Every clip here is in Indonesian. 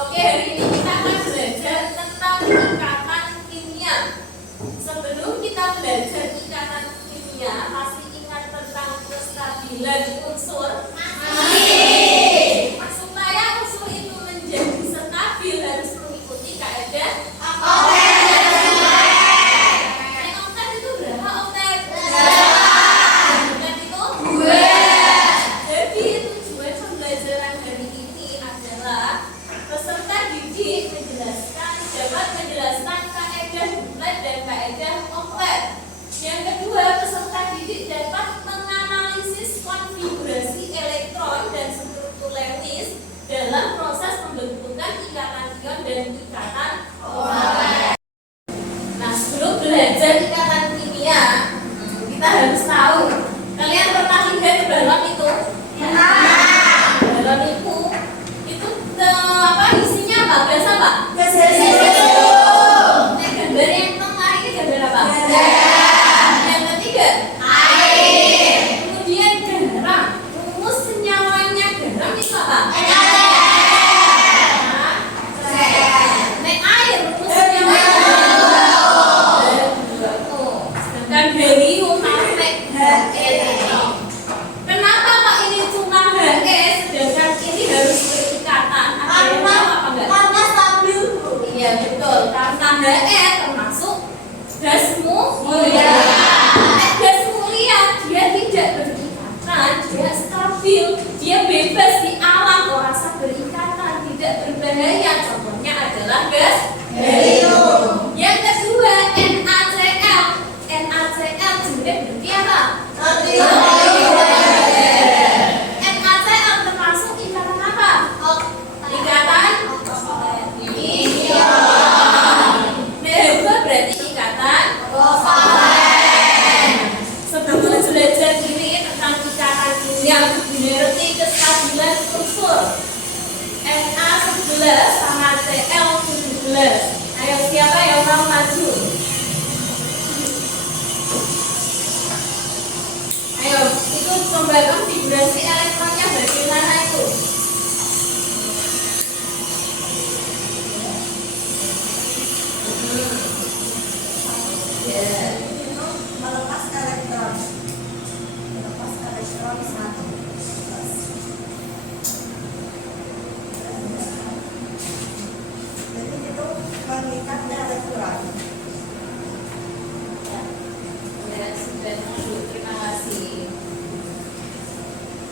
Oke, hari ini kita akan belajar tentang ikatan kimia. Sebelum kita belajar ikatan kimia, pasti ingat tentang kestabilan unsur. Supaya unsur itu menjadi stabil harus mengikuti kaidah oktet. Oktet itu berapa oktet? Oktet itu 2. Jadi tujuan pembelajaran hari ini adalah peserta didik dapat menjelaskan kaidah bulat dan kaidah oktet. Yang kedua, peserta didik dapat menganalisis konfigurasi elektron dan struktur lernis dalam proses pembentukan ikatan ion dan ikatan kovalent. Nah, sebelum belajar ikatan kimia, kita harus tahu. Kalian pernah lihat balon itu? Balon itu isinya apa? Gas apa? Gas helium. Gambar yang tengah ini gambar apa? Yang ketiga? Air. Kemudian garam. Rumus senyawanya garam itu apa? Air. Rumus senyawanya sedangkan helium sampai He. Kenapa kok ini cuma He sedangkan ini harus berikatan? Karena stabil. Iya betul. Karena He termasuk gas mulia. Gas mulia dia tidak berikatan, dia stabil, dia bebas di alam, rasa berikatan, tidak berbahaya. Contohnya adalah gas helium. Yang kedua, NaCl. NaCl juga berarti apa? NaCl termasuk ikatan apa? Ikatan berarti ikatan kovalent. Sebelum belajar ini tentang ikatan kimia, mengerti kestabilan unsur. Na11 sama Cl17. Ayo, siapa yang mau maju? Ayo, itu coba konfigurasi elektronnya bagaimana itu? Melepas elektron 1. Jadi itu mengikat elektron. Ya, sudah dulu. Terima kasih.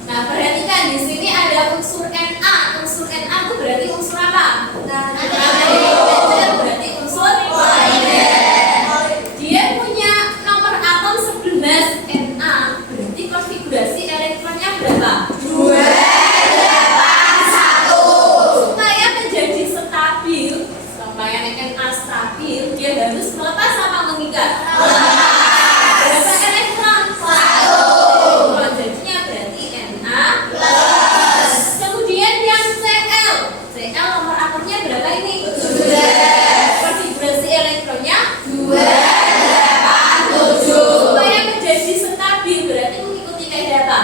Nah, perhatikan di sini ada unsur Na. Unsur Na itu berarti unsur apa? Berarti unsur dia punya nomor atom 11 Na. Berarti konfigurasi elektronnya berapa? 281. Supaya menjadi stabil, supaya Na stabil, dia harus melepas apa mengikat? Berapa elektron? 1. Jadinya berarti Na plus. Kemudian yang Cl nomor atomnya berapa ini? 12. Konfigurasi elektronnya 287. Supaya menjadi stabil berarti mengikuti kaidah apa?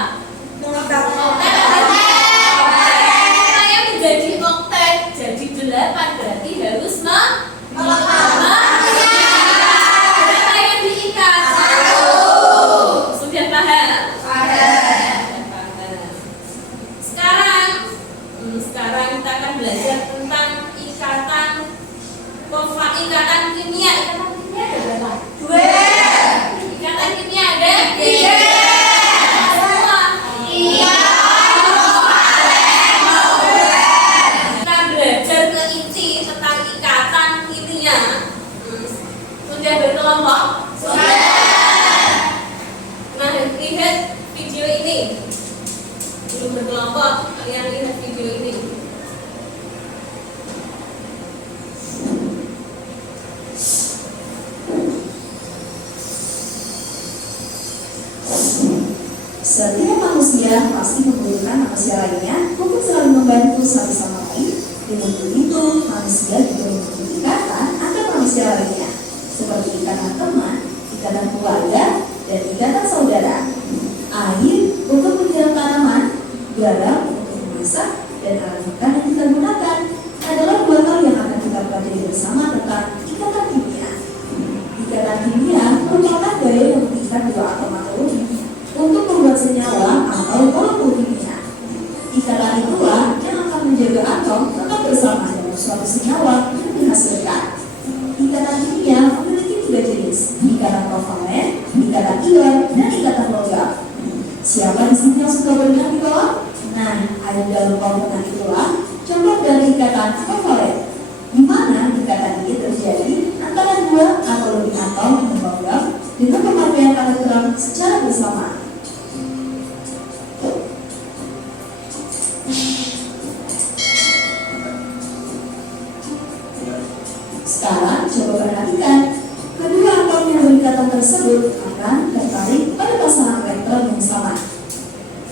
Supaya menjadi oktet jadi 8 berarti harus berapa yang diikat? 1. Sudah paham? Sekarang kita akan belajar tentang ikatan kimia. Ikatan kimia ada berapa? 2. Ikatan kimia ada 3. Semua. Iya. Kita belajar ke inti tentang ikatan kimia. Sudah berkelompok? Sudah. Nah, lihat video ini. Belum berkelompok, kalian lihat video ini. Setiap manusia pasti membutuhkan manusia lainnya untuk saling membantu satu sama lain. Dengan begitu, manusia juga memiliki ikatan antar manusia lainnya, seperti ikatan teman, ikatan keluarga, dan ikatan saudara. Air untuk menyiram tanaman, garam untuk memasak, dan alat makan yang kita gunakan adalah atom tetap bersama dalam suatu senyawa yang dihasilkan. Ikatan kimia memiliki 3 jenis, ikatan kovalen, ikatan ion, dan ikatan logam. Siapa di sini yang suka berenang di kolam? Nah, air dalam kolam renang itulah contoh dari ikatan kovalen, di mana ikatan ini terjadi antara 2 atau lebih atom logam dengan pemakaian elektron secara bersamaan. Sekarang coba perhatikan, kedua atom yang berikatan tersebut akan tertarik pada pasangan elektron yang sama.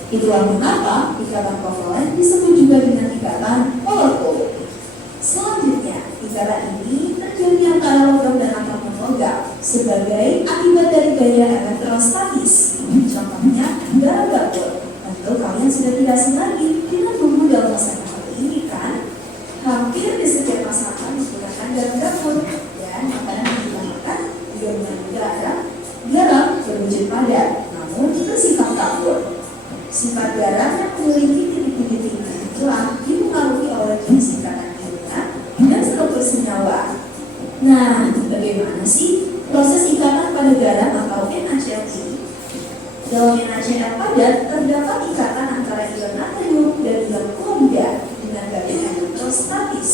Itulah mengapa ikatan kovalen disebut juga dengan ikatan polar pole. Selanjutnya, ikatan ini terjadi antara logam dan atom non-logam sebagai akibat dari gaya elektrostatis. Contohnya, garam dapur. Tentu kalian sudah tidak asing lagi dengan bumbu dalam masakan seperti ini kan? Hampir di setiap masakan menggunakan garam dapur, dan makanan yang digunakan juga menggunakan garam berwujud padat, namun bersifat kapur. Sifat garam yang memiliki titik-titik tinggi itulah dipengaruhi oleh jenis ikatan kimia dan struktur senyawa. Nah, bagaimana sih proses ikatan pada garam atau NaCl ini? Dalam NaCl padat terdapat ikatan antara ion natrium dan ion klorida dengan gaya elektrostatis.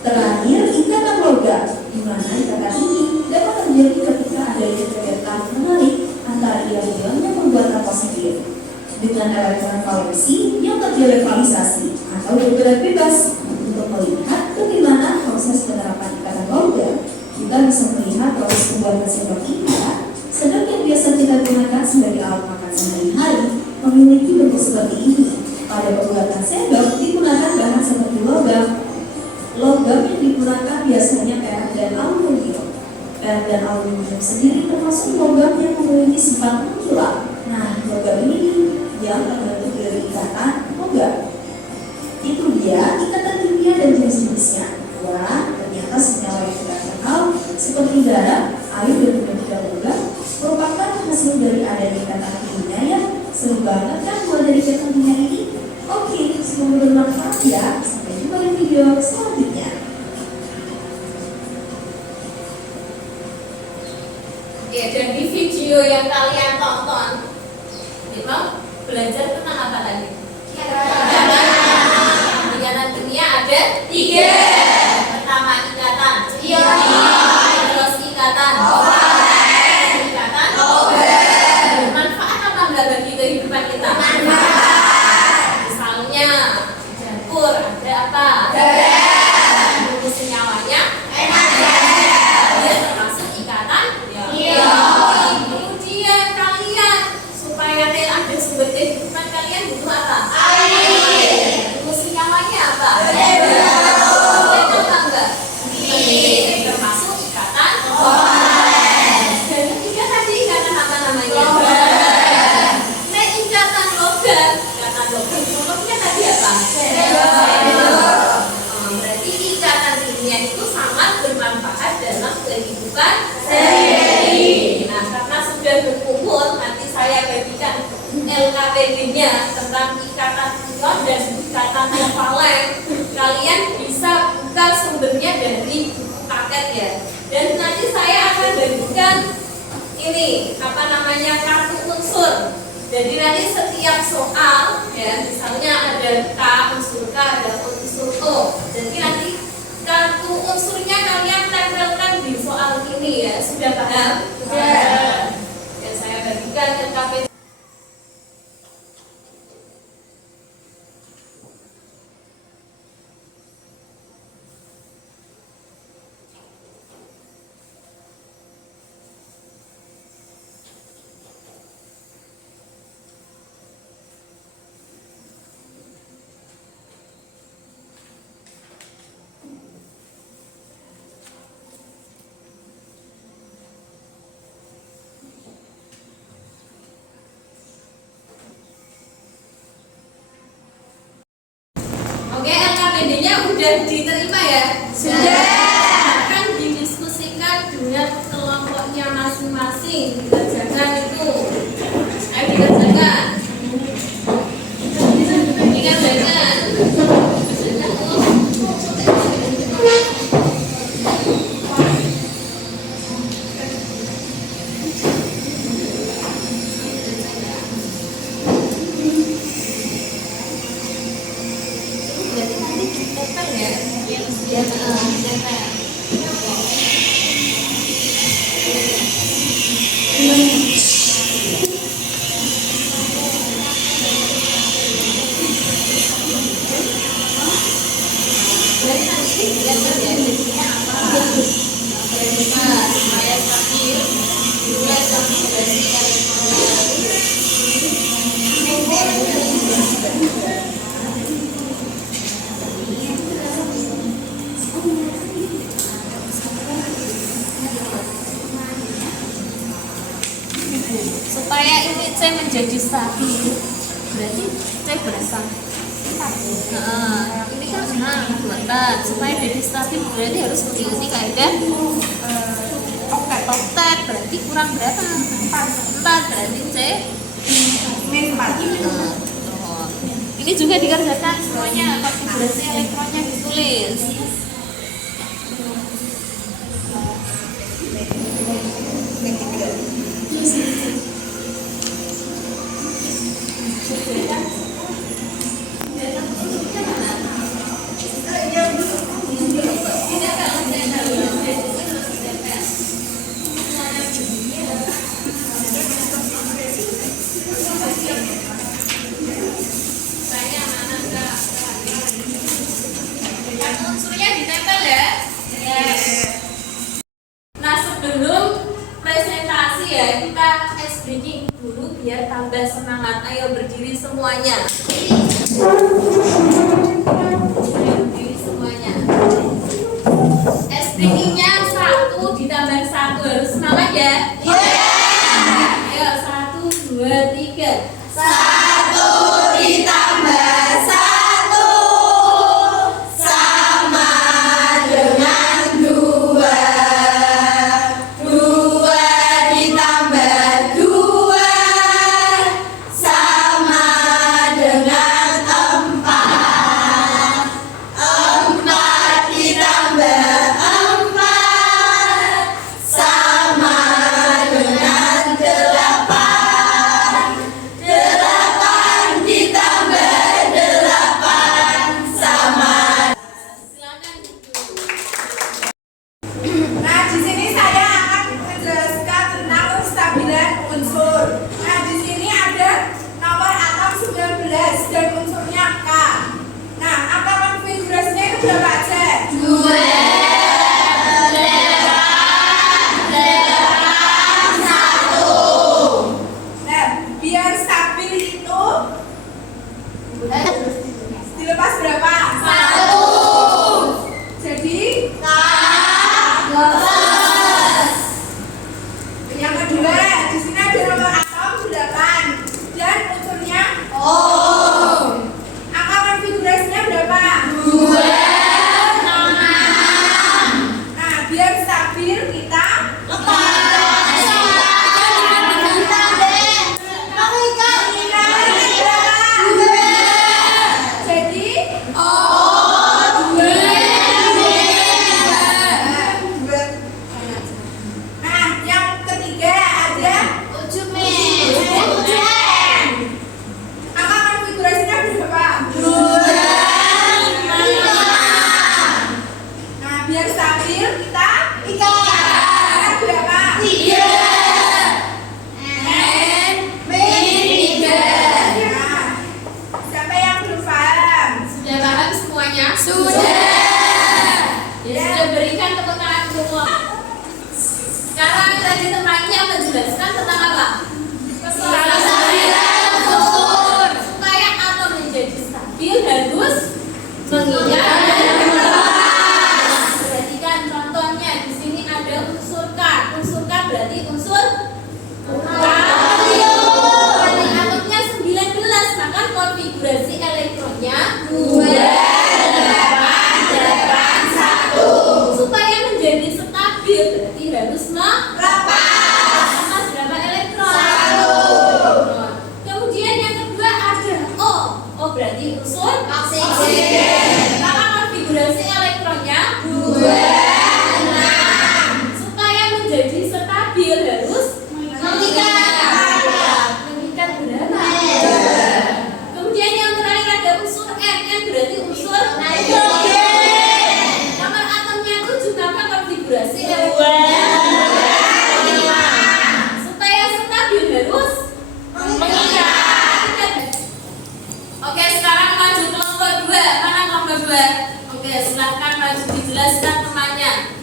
Terakhir, ikatan logam, di mana ikatan ini dapat terjadi ketika adanya gaya tarik menarik antara ion-ion yang membuat positif dengan elektron valensi yang terdielektrisasi atau bergerak bebas. Untuk melihat bagaimana proses penerapan ikatan logam, kita bisa melihat proses pembuatan sendok ikat. Sendok yang biasa kita gunakan sebagai alat makan sehari-hari memiliki bentuk seperti ini. Pada pembuatan sendok digunakan bahan seperti logam. Logam yang digunakan biasanya perak dan aluminium. Perak dan aluminium sendiri termasuk logam yang memiliki sifat menculat. Nah, logam ini yang terbentuk dari ikatan logam. Itu dia ikatan kimia dan jenis-jenisnya. Wah, ternyata senyawa yang kita kenal seperti garam, air, dan juga logam merupakan hasil dari adanya ikatan kimia ya. Seru banget kan buat dari ikatan kimia ini? Oke, semoga bermanfaat ya. Sampai jumpa di video selanjutnya. Oke, dan di video yang kalian tonton, kita belajar tentang apa tadi? Ikatan kimia ada 3. Pertama ikatan ion, terus ikatan kovalen, ikatan logam. Bermanfaat apa enggak bagi kehidupan kita? Misalnya di dapur ada apa? Bumbu senyawanya dia termasuk ikatan ion. Kemudian kalian supaya ada sumber kehidupan kalian butuh apa? Air. Bumbu senyawanya apa? Kemudian apa enggak? Termasuk ikatan kovalen. Dan ketiga tadi ikatan apa namanya? Nah, ikatan logam. Ikatan logam contohnya tadi apa? Berarti ikatan kimia itu sangat bermanfaat dalam kehidupan sehari-hari. Nah, karena sudah berkumpul, nanti saya bagikan LKPD-nya tentang ikatan ion dan ikatan kovalen. Kalian bisa buka sumbernya dari buku paket ya. Dan nanti saya akan bagikan ini apa namanya kartu unsur. Jadi nanti setiap soal ya, misalnya ada K unsur K, ada unsur O. Jadi nanti kartu unsurnya kalian tempelkan di soal ini ya. Sudah paham? Sudah. Dan saya bagikan LKPD. Oke, LKPD-nya udah diterima ya? Sudah. Akan didiskusikan dengan kelompoknya masing-masing. Dikerjakan itu. Ayo dikerjakan. Dikerjakan. Ya, ditempel. Berarti nanti lihat jadinya apa? Predikat supaya stabil, juga konfigurasi supaya ini C menjadi stabil. Berarti C berapa? 4. Nah, ini kan 6, 24. Supaya jadi stabil berarti harus mengikuti kaidah oktet. Berarti kurang berapa? 4. Berarti C Min 4. ini juga dikerjakan semuanya, konfigurasi elektronnya ditulis. Unsurnya ditempel ya. Nah, sebelum presentasi ya, kita ice breaking dulu biar tambah semangat. Ayo berdiri semuanya. Berdiri semuanya. Ice breakingnya 1 ditambah 1 harus semangat ya. Ayo 1, 2, 3. 1 ditambah 1 sama dengan 2. 2 ditambah 2 sama dengan 4. 4 ditambah 4 sama dengan 8. 8 ditambah 8 sama. Silakan. Nah, di sini saya akan menjelaskan tentang kestabilan unsur. Nah, di sini ada nomor atom 19 dan unsurnya K. Nah, apa konfigurasinya itu berapa aja? 1. Nah, biar stabil itu dilepas berapa? 1. Jadi yang kedua, di sini ada nomor atom 8 dan unsurnya O. Angka konfigurasinya berapa? 2. Nah, biar stabil kita lepas. Jadi O 2. Nah, yang ketiga ada angka konfigurasinya berapa? 2. Nah, biar stabil kita ikat berapa? 3. Nah, siapa yang belum paham? Sudah paham semuanya? Ya, sudah berikan tepuk tangan semua. Sekarang tadi temannya menjelaskan tentang apa? Kestabilan unsur. Supaya atom menjadi stabil harus mengikat dan lepas. Perhatikan contohnya di sini ada unsur K. Unsur K berarti unsur kalium. Atomnya 19, maka konfigurasi elektronnya 2, 8, 8, 1. Supaya menjadi stabil berarti harus melepas. Lepas berapa elektron? 1. Oke, silahkan maju dijelaskan temannya.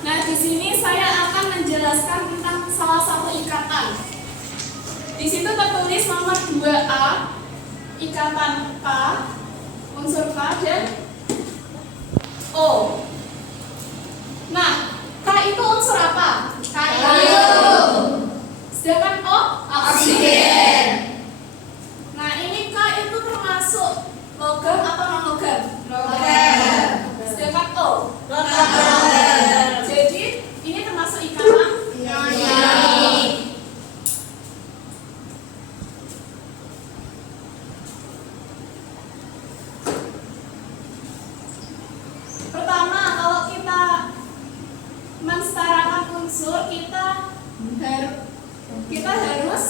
Nah, di sini saya akan menjelaskan tentang salah satu ikatan. Di situ tertulis nomor 2A, ikatan K, unsur K dan O. Nah, K itu unsur apa? Kayu. Sedangkan O? Oksigen. Nah, ini K itu termasuk logam atau non logam? Logam. Sedangkan O? Logam. Jadi, ini termasuk ikatan Ioni. Pertama, kalau kita mensetarakan unsur, kita harus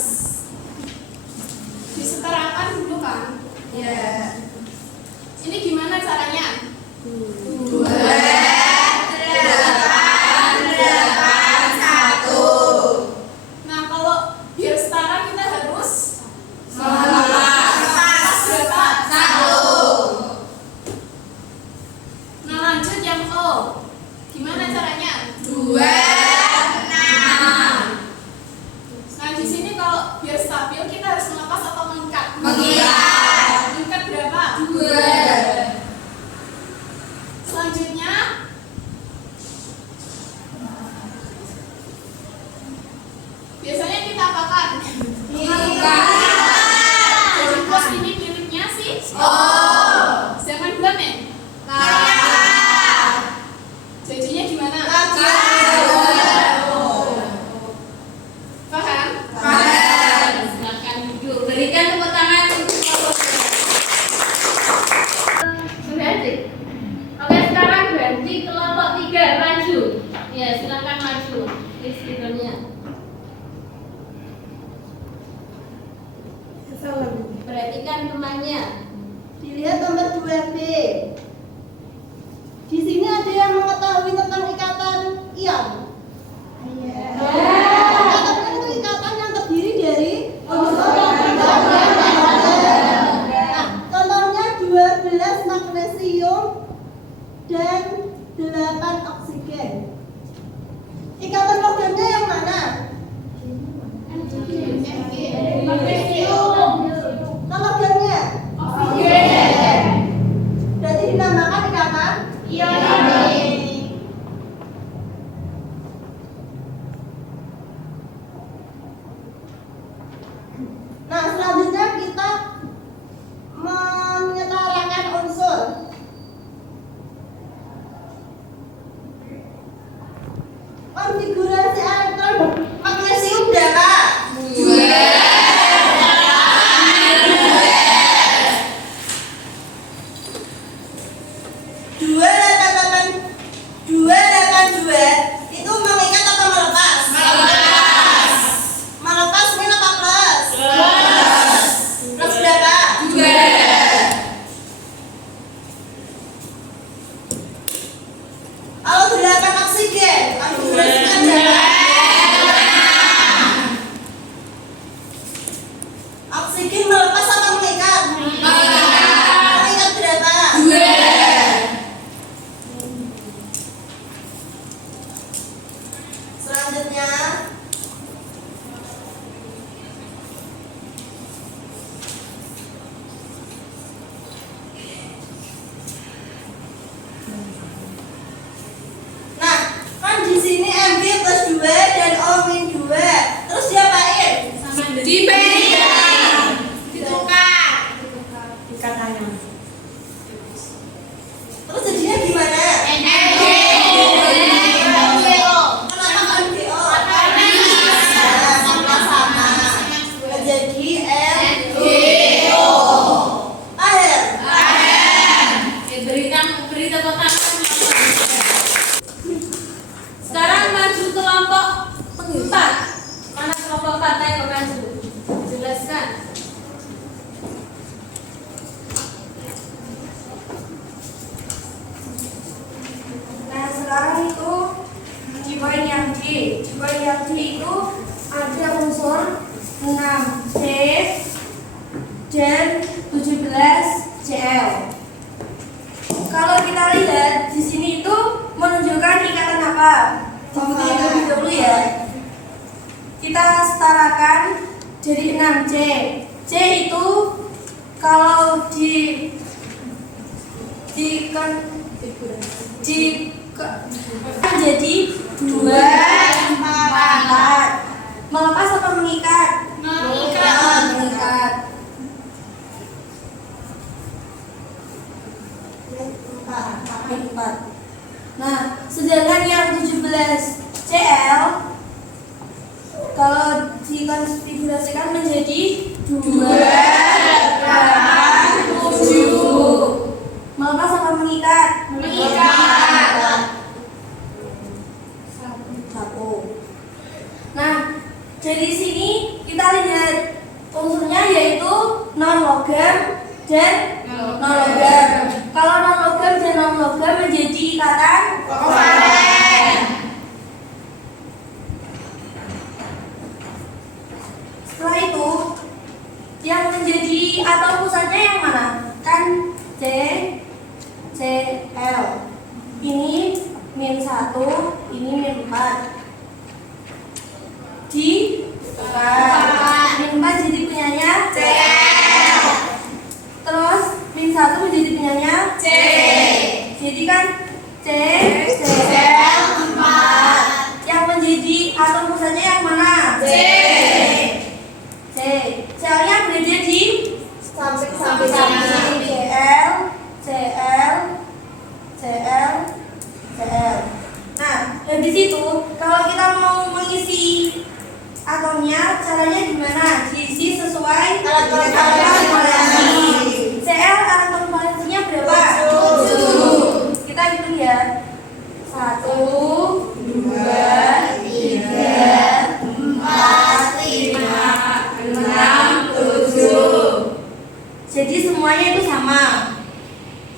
disetarakan dulu kan? Ya. Ini gimana caranya? 2, 8, 1. Nah, kalau biar setara kita harus Melepas berapa? 1. Nah, lanjut yang O. Gimana caranya? 2, 6. Nah, di sini kalau biar stabil kita harus melepas atau mengikat? Mengikat. Mengikat berapa? 2. Selanjutnya biasanya kita apakan? Jadi plus ini miliknya sih sedangkan bulan ya? Jadinya gimana? Paham? Silakan duduk. Berikan tepuk tangan untuk Berhenti. Oke, sekarang ganti kelompok 3 maju. Ya, silakan maju. List leadernya. Perhatikan temannya. Dilihat nomor 2B. Di sini ada yang mengetahui tentang ikatan ion. Ikatan ion itu ikatan yang terdiri dari unsur hidrogen dan hidrogen. Nah, contohnya 12 magnesium dan 8 oksigen. Ikatan logamnya yang mana? Magnesium. Logamnya Oksigen. berarti dinamakan ikatan Ioni. Nah, selanjutnya kita menyetarakan unsur. Konfigurasi elektron magnesium berapa? 282 itu mengikat atau melepas? Melepas min apa plus? Plus berapa? 2. Kalau 8 oksigen, konfigurasinya berapa? Oksigen melepas atau mengikat? Mengikat berapa? 2. Selanjutnya nah, kan di sini Mg plus 2 dan O min 2. Terus diapain? Diberikan. Ditukar. Terus jadinya gimana? NaCO. Kenapa kan GO? Sama-sama. Menjadi MgO. Akhir. Oke, beri tepuk tangan. Sekarang maju kelompok 4. Mana kelompok 4 yang maju? Jelaskan. Nah, sekarang itu di poin yang D. Di poin yang D itu ada unsur 6C, dan 17 CL. Kalau kita lihat di sini itu menunjukkan ikatan apa? Diikuti terlebih dahulu ya. Kita setarakan jadi 6C. C itu kalau menjadi 2, 4. Melepas apa mengikat? Mengikat. Nah, sedangkan yang 17 CL kalau dikonfigurasikan menjadi 2, 8, 7. Melepas apa mengikat? Mengikat. 1. Nah, jadi sini kita lihat unsurnya yaitu non-logam dan non-logam. Kalau non-logam dan non-logam menjadi ikatan kovalen. Setelah itu, yang menjadi atom pusatnya yang mana? Kan C, Cl. Ini -1, ini -4. Di -4 jadi punyanya Cl. Terus -1 menjadi punyanya C. Jadi kan C, Cl4. Yang menjadi atom pusatnya yang mana? C. Selnya berada di samping-samping. Cl. Nah, dari situ kalau kita mau mengisi atomnya, caranya gimana? Diisi sesuai alat valensi. Cl atom valensinya berapa? 7. Kita hitung ya. 1, 2, 3, 4, 5, 6, 7. Jadi semuanya itu sama.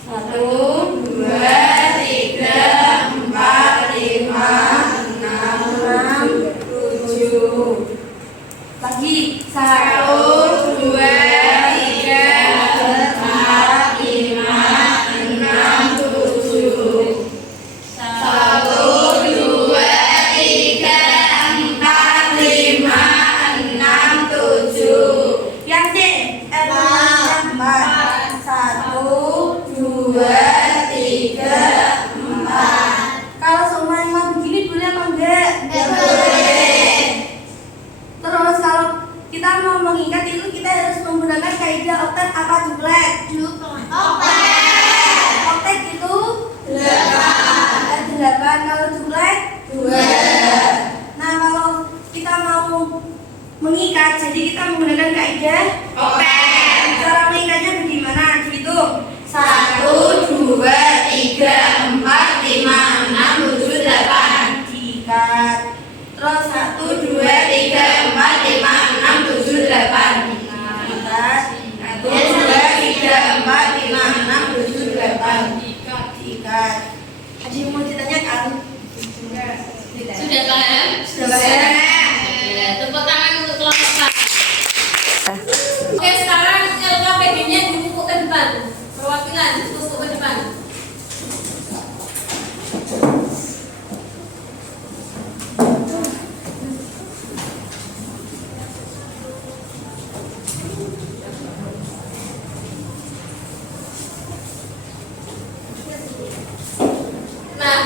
1, 2, 3, 4, 5, 6, 7. Lagi 1, 2, 3, 4, 5, 6, 7. 1, 2, 3, 4, 5, 6, 7. Yang C 4. 1, 2, 3, 4. Kalau semua begini boleh apa enggak? Boleh. Terus kalau kita mau mengikat itu kita harus menggunakan kaidah oktet apa duplet? Oktet itu 8. Kalau duplet 2. Nah, kalau kita mau mengikat, jadi kita menggunakan kaidah oktet. Cara mengikatnya bagaimana? Dihitung 1, 2, 3, 4, 5, 6, 7, 8. Diikat. Terus 1, 2, 3, 4, 5, 6, 7, 8. Diikat. 1, 2, 3, 4, 5, 6, 7, 8. Diikat. Ada yang mau ditanyakan? Sudah paham? Sudah paham? Ya, tepuk tangan untuk kelompok A. Oke, sekarang LKPD-nya ditumpuk ke depan. Perwakilan ditumpuk ke depan. Nah,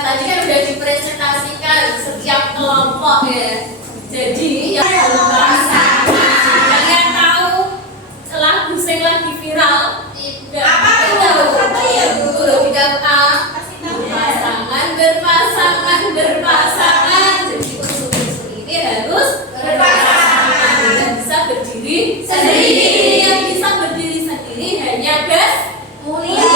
tadi kan udah dipresentasikan setiap kelompok ya. Jadi yang pasangan, kalian tahu lagu yang lagi viral? Apa itu? Tidak A. Berpasangan. Jadi unsur-unsur ini harus berpasangan. Dan bisa berdiri sendiri. Yang bisa berdiri sendiri hanya gas mulia.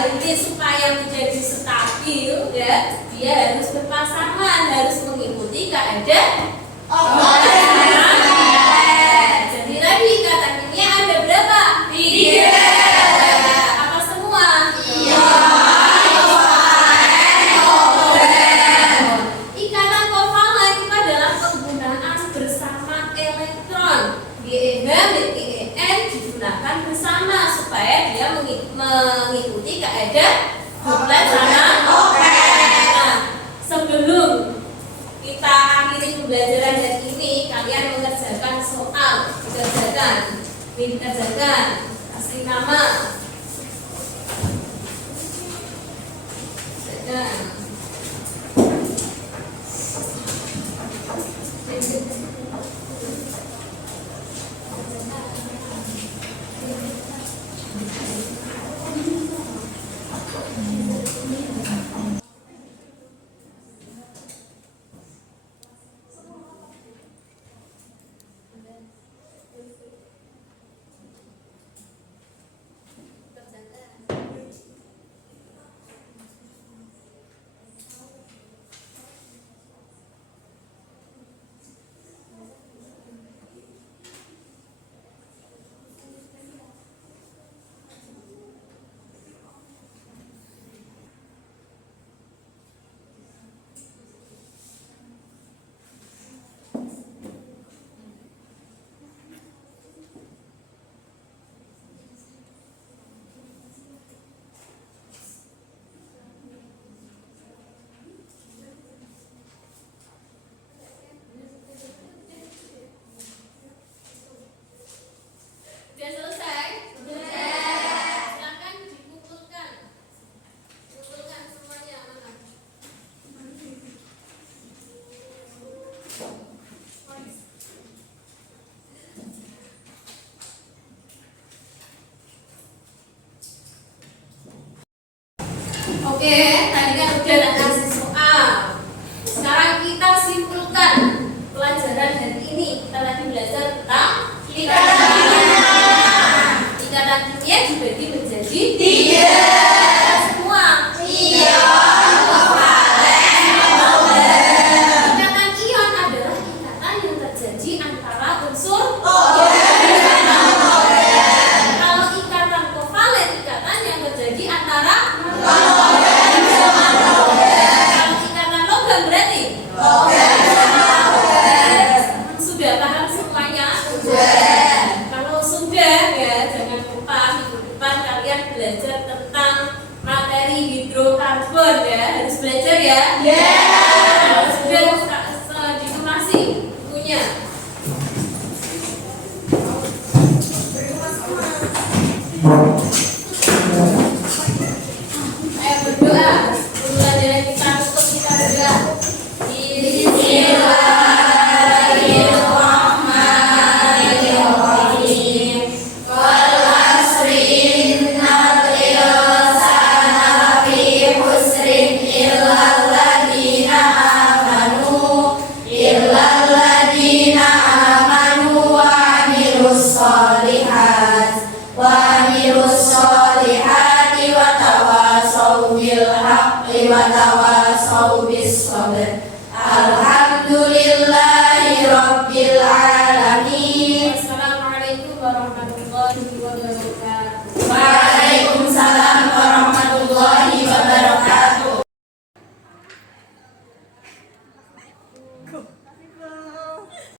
Jadi supaya menjadi stabil ya, dia harus berpasangan, harus mengikuti keadaan DEN digunakan bersama supaya dia mengikuti kaidah duplet sama opet. Nah, sebelum kita akhiri pembelajaran hari ini, kalian mengerjakan soal, dikerjakan, kasih nama. Sudah selesai? Sudah. Silakan dikumpulkan. Kumpulkan semuanya mana? Oke, tadi kan udah ada kasih soal. Sekarang kita simpulkan pelajaran hari ini. Kita tadi belajar tentang ikatan. Ikatan kimia dibagi menjadi 3. Semua. Iya. Ikatan ion adalah ikatan yang terjadi antara unsur Kalau ikatan kovalen, ikatan yang terjadi antara Kalau ikatan logam berarti Sudah paham semuanya? Kalau sudah ya jangan lupa minggu depan kalian belajar tentang materi hidrokarbon ya, harus belajar ya. Kalau sudah ditumasi bukunya. Ayo berdoa. Pembelajaran kita tutup, kita berdoa. Alhamdulillahi Rabbil Alamin. Wassalamualaikum warahmatullahi wabarakatuh.